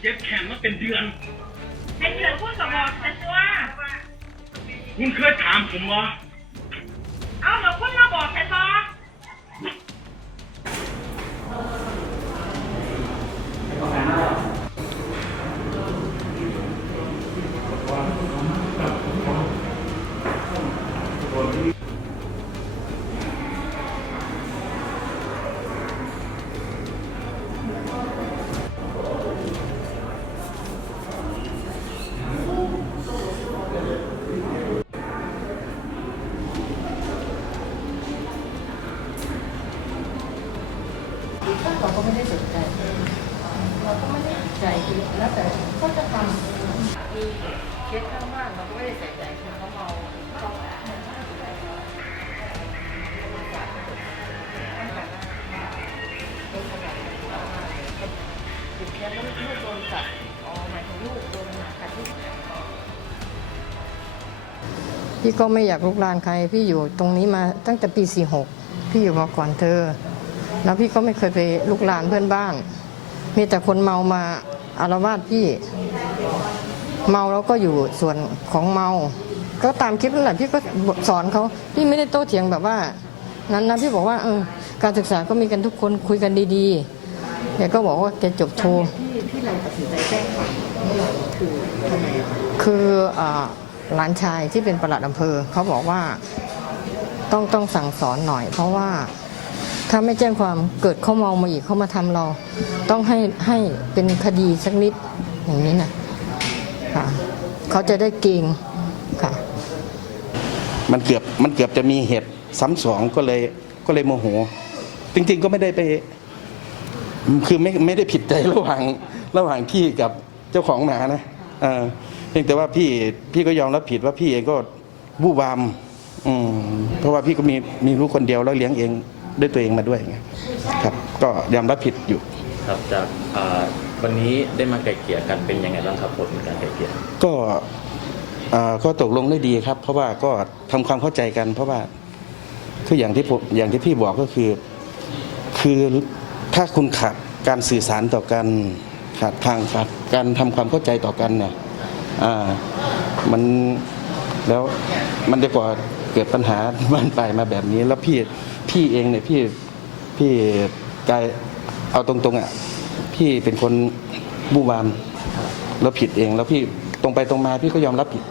เจ็บแขนมาเป็นเดือนให้เดือนพูดกับบอกฉันว่าคุณเคยถามผมว่าเอาแล้วคุมาบอกฉันว่า เราก็ไม่ได้สนใจ เราก็ไม่ได้สนใจคือแล้วแต่เขาจะทำมีเคสข้างบ้านเราก็ไม่ได้ใส่ใจคือเขาเมาเขาติดเชื้อแล้วลูกโดนกัดอ๋อหมายถึงลูกโดนหมากัดที่พี่ก็ไม่อยากลุกลานใคร พี่อยู่ตรงนี้มาตั้งแต่ปี 46 พี่อยู่มาก่อนเธอ แล้วพี่ก็ไม่เคยไปลุกลานเพื่อนบ้าน มีแต่คนเมามาอารวาสพี่ เมาแล้วก็อยู่ส่วนของเมา ก็ตามคลิปนั่นแหละพี่ก็สอนเขาพี่ไม่ได้โต้เถียงแบบว่า นั้นนะพี่บอกว่าเออการศึกษาก็มีกันทุกคนคุยกันดีๆแกก็บอกว่าแกจบโทที่ที่เราตัดสินใจแจ้งความคือทำไมคืออ่าหลานชายที่เป็นประหลัดอำเภอเขาบอกว่าต้องต้องสั่งสอนหน่อย เพราะว่า ถ้าไม่แจ้งความเกิดเขาเมามาอีกเขามาทำเรา ต้องให้ให้เป็นคดีสักนิดอย่างนี้นะค่ะเขาจะได้เกรงค่ะ มันเกือบมันเกือบจะมีเหตุซ้ำสองก็เลยก็เลยโมโห จริง ๆ ก็ไม่ได้ไปคือไม่ไม่ได้ผิดใจระหว่างระหว่างพี่กับเจ้าของหมานะเพียงแต่ว่าพี่พี่ก็ยอมรับผิดว่าพี่เองก็วู่วามอืมเพราะว่าพี่ก็มีมีลูกคนเดียวแล้วเลี้ยงเอง ด้วยตัวเองมาด้วยไงครับก็ยอมรับผิดอยู่ ครับจากอ่าวันนี้ได้มาไกลเกลี่ยกันเป็นยังไงบ้างครับผลการไกลเกลี่ยก็อ่าก็ตกลงได้ดีครับ เพราะว่าก็ทำความเข้าใจกัน เพราะว่าคืออย่างที่ผมอย่างที่พี่บอกก็คือ คือถ้าคุณขาดการสื่อสารต่อกันขาดทางขาดการทำความเข้าใจต่อกันเนี่ยอ่ามันแล้วมันได้ก่อ เกิดปัญหาบ้านปลายมาแบบนี้ แล้วพี่พี่เองเนี่ยพี่พี่กายเอาตรงๆอะพี่เป็นคนบูบามแล้วผิดเอง แล้วพี่ตรงไปตรงมาพี่ก็ยอมรับผิด